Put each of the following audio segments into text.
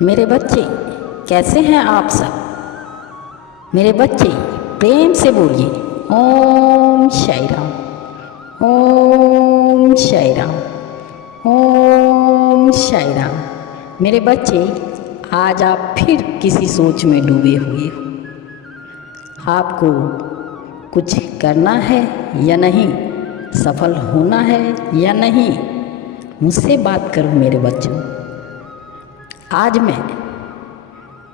मेरे बच्चे कैसे हैं आप सब। मेरे बच्चे प्रेम से बोलिए ओम साई राम, ओम साई राम, ओम साई राम। मेरे बच्चे आज आप फिर किसी सोच में डूबे हुए हो। आपको कुछ करना है या नहीं, सफल होना है या नहीं, मुझसे बात करो मेरे बच्चों। आज मैं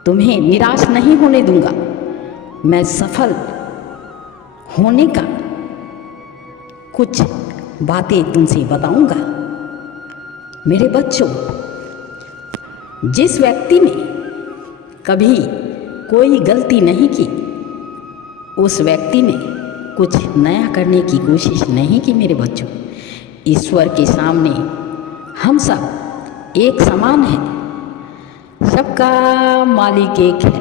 तुम्हें निराश नहीं होने दूंगा। मैं सफल होने का कुछ बातें तुमसे बताऊंगा। मेरे बच्चों, जिस व्यक्ति ने कभी कोई गलती नहीं की, उस व्यक्ति ने कुछ नया करने की कोशिश नहीं की। मेरे बच्चों, ईश्वर के सामने हम सब एक समान हैं। सबका मालिक एक है,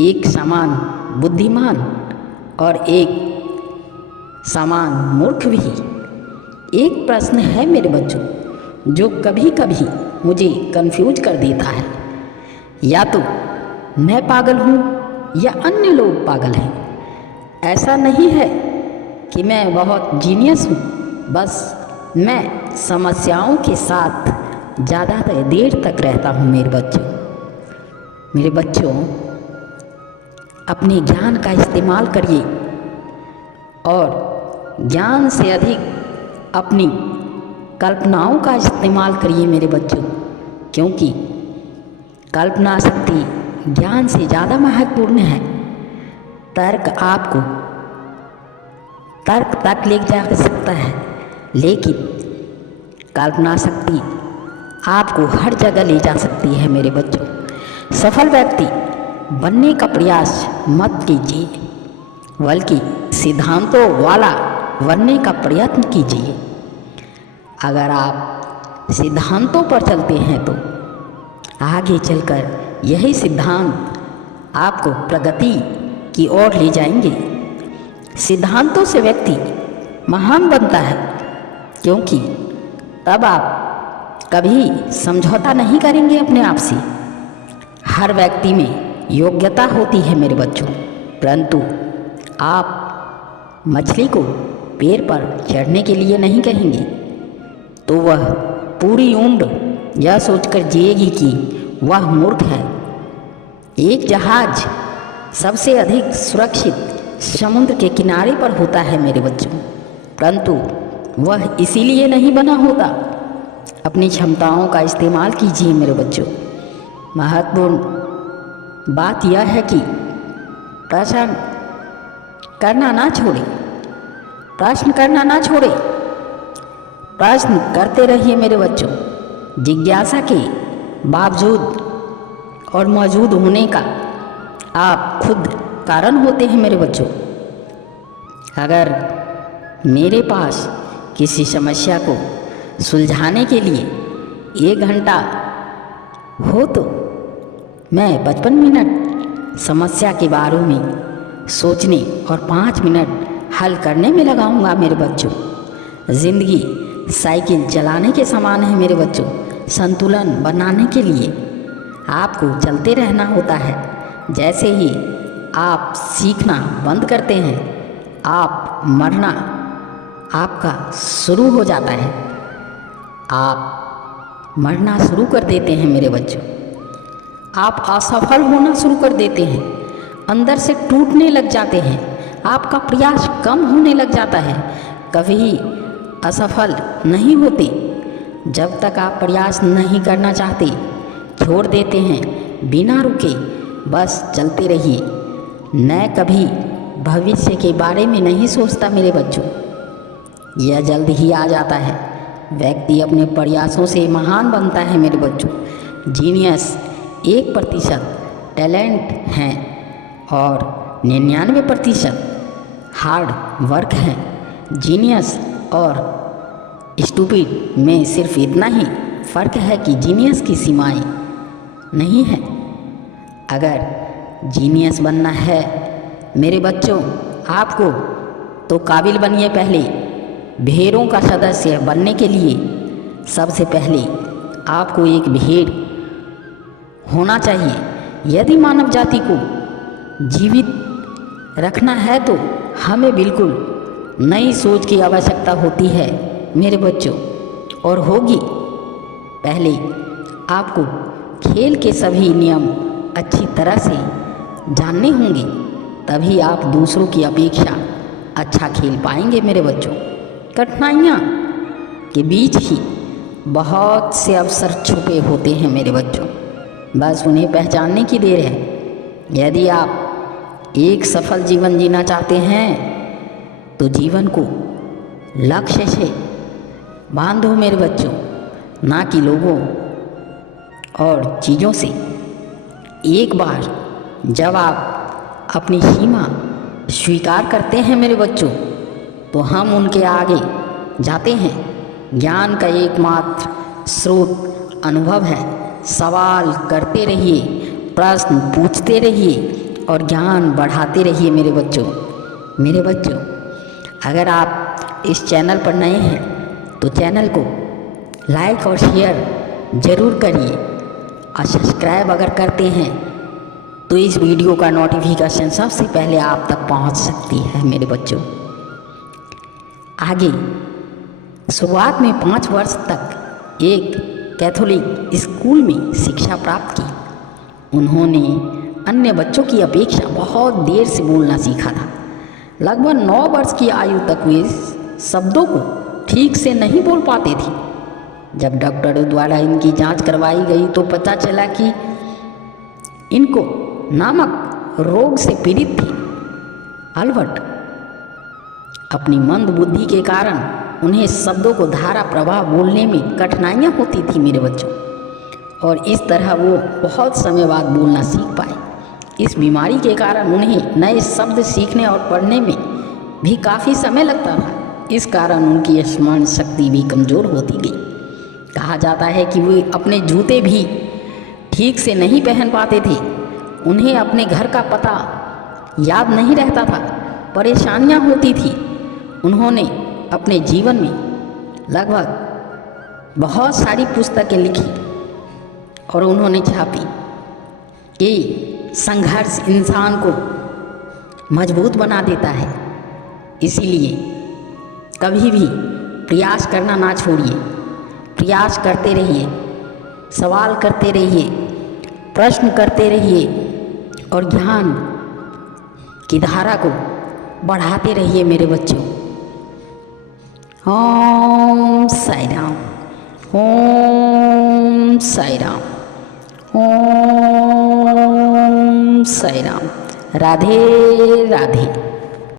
एक समान बुद्धिमान और एक समान मूर्ख भी। एक प्रश्न है मेरे बच्चों जो कभी कभी मुझे कंफ्यूज कर देता है। या तो मैं पागल हूँ या अन्य लोग पागल हैं। ऐसा नहीं है कि मैं बहुत जीनियस हूँ, बस मैं समस्याओं के साथ ज़्यादा देर तक रहता हूँ। मेरे बच्चों, अपने ज्ञान का इस्तेमाल करिए और ज्ञान से अधिक अपनी कल्पनाओं का इस्तेमाल करिए मेरे बच्चों, क्योंकि कल्पना शक्ति ज्ञान से ज़्यादा महत्वपूर्ण है। तर्क आपको तर्क तक ले जा सकता है, लेकिन कल्पना शक्ति आपको हर जगह ले जा सकती है। मेरे बच्चों, सफल व्यक्ति बनने का प्रयास मत कीजिए, बल्कि सिद्धांतों वाला बनने का प्रयत्न कीजिए। अगर आप सिद्धांतों पर चलते हैं तो आगे चलकर यही सिद्धांत आपको प्रगति की ओर ले जाएंगे। सिद्धांतों से व्यक्ति महान बनता है, क्योंकि तब आप कभी समझौता नहीं करेंगे अपने आप से। हर व्यक्ति में योग्यता होती है मेरे बच्चों, परंतु आप मछली को पेड़ पर चढ़ने के लिए नहीं कहेंगे तो वह पूरी उम्र यह सोचकर जिएगी कि वह मूर्ख है। एक जहाज सबसे अधिक सुरक्षित समुद्र के किनारे पर होता है मेरे बच्चों, परंतु वह इसीलिए नहीं बना होता। अपनी क्षमताओं का इस्तेमाल कीजिए मेरे बच्चों। महत्वपूर्ण बात यह है कि प्रश्न करना ना छोड़े, प्रश्न करना ना छोड़े, प्रश्न करते रहिए मेरे बच्चों। जिज्ञासा के बावजूद और मौजूद होने का आप खुद कारण होते हैं मेरे बच्चों। अगर मेरे पास किसी समस्या को सुलझाने के लिए 1 घंटा हो तो मैं 55 मिनट समस्या के बारे में सोचने और 5 मिनट हल करने में लगाऊंगा मेरे बच्चों। ज़िंदगी साइकिल चलाने के समान है मेरे बच्चों। संतुलन बनाने के लिए आपको चलते रहना होता है। जैसे ही आप सीखना बंद करते हैं, आप मरना आपका शुरू हो जाता है। आप मरना शुरू कर देते हैं मेरे बच्चों। आप असफल होना शुरू कर देते हैं, अंदर से टूटने लग जाते हैं, आपका प्रयास कम होने लग जाता है। कभी असफल नहीं होते जब तक आप प्रयास नहीं करना चाहते, छोड़ देते हैं बिना रुके, बस चलते रहिए। मैं कभी भविष्य के बारे में नहीं सोचता मेरे बच्चों, यह जल्द ही आ जाता है। व्यक्ति अपने प्रयासों से महान बनता है मेरे बच्चों। जीनियस 1% टैलेंट हैं और 99% हार्ड वर्क है। जीनियस और स्टूपिड में सिर्फ इतना ही फ़र्क है कि जीनियस की सीमाएं नहीं है। अगर जीनियस बनना है मेरे बच्चों आपको, तो काबिल बनिए। पहले भेड़ों का सदस्य बनने के लिए सबसे पहले आपको एक भेड़ होना चाहिए। यदि मानव जाति को जीवित रखना है तो हमें बिल्कुल नई सोच की आवश्यकता होती है मेरे बच्चों, और होगी। पहले आपको खेल के सभी नियम अच्छी तरह से जानने होंगे, तभी आप दूसरों की अपेक्षा अच्छा खेल पाएंगे मेरे बच्चों। कठिनाइयाँ के बीच ही बहुत से अवसर छुपे होते हैं मेरे बच्चों, बस उन्हें पहचानने की देर है। यदि आप एक सफल जीवन जीना चाहते हैं तो जीवन को लक्ष्य से बांधो मेरे बच्चों, ना कि लोगों और चीज़ों से। एक बार जब आप अपनी सीमा स्वीकार करते हैं मेरे बच्चों, तो हम उनके आगे जाते हैं। ज्ञान का एकमात्र स्रोत अनुभव है। सवाल करते रहिए, प्रश्न पूछते रहिए और ज्ञान बढ़ाते रहिए मेरे बच्चों। मेरे बच्चों, अगर आप इस चैनल पर नए हैं तो चैनल को लाइक और शेयर ज़रूर करिए, और सब्सक्राइब अगर करते हैं तो इस वीडियो का नोटिफिकेशन सबसे पहले आप तक पहुंच सकती है मेरे बच्चों। आगे शुरुआत में 5 वर्ष तक एक कैथोलिक स्कूल में शिक्षा प्राप्त की। उन्होंने अन्य बच्चों की अपेक्षा बहुत देर से बोलना सीखा था। लगभग 9 वर्ष की आयु तक वे शब्दों को ठीक से नहीं बोल पाते थे। जब डॉक्टरों द्वारा इनकी जांच करवाई गई तो पता चला कि इनको नामक रोग से पीड़ित थे। अल्बर्ट अपनी मंद बुद्धि के कारण उन्हें शब्दों को धारा प्रवाह बोलने में कठिनाइयाँ होती थी मेरे बच्चों, और इस तरह वो बहुत समय बाद बोलना सीख पाए। इस बीमारी के कारण उन्हें नए शब्द सीखने और पढ़ने में भी काफ़ी समय लगता था। इस कारण उनकी स्मरण शक्ति भी कमज़ोर होती गई। कहा जाता है कि वे अपने जूते भी ठीक से नहीं पहन पाते थे। उन्हें अपने घर का पता याद नहीं रहता था। परेशानियाँ होती थी। उन्होंने अपने जीवन में लगभग बहुत सारी पुस्तकें लिखी और उन्होंने छापी। ये संघर्ष इंसान को मजबूत बना देता है, इसीलिए कभी भी प्रयास करना ना छोड़िए। प्रयास करते रहिए, सवाल करते रहिए, प्रश्न करते रहिए और ज्ञान की धारा को बढ़ाते रहिए मेरे बच्चों। ओम साई राम, ओम साई राम, ओम साई राम। राधे राधे।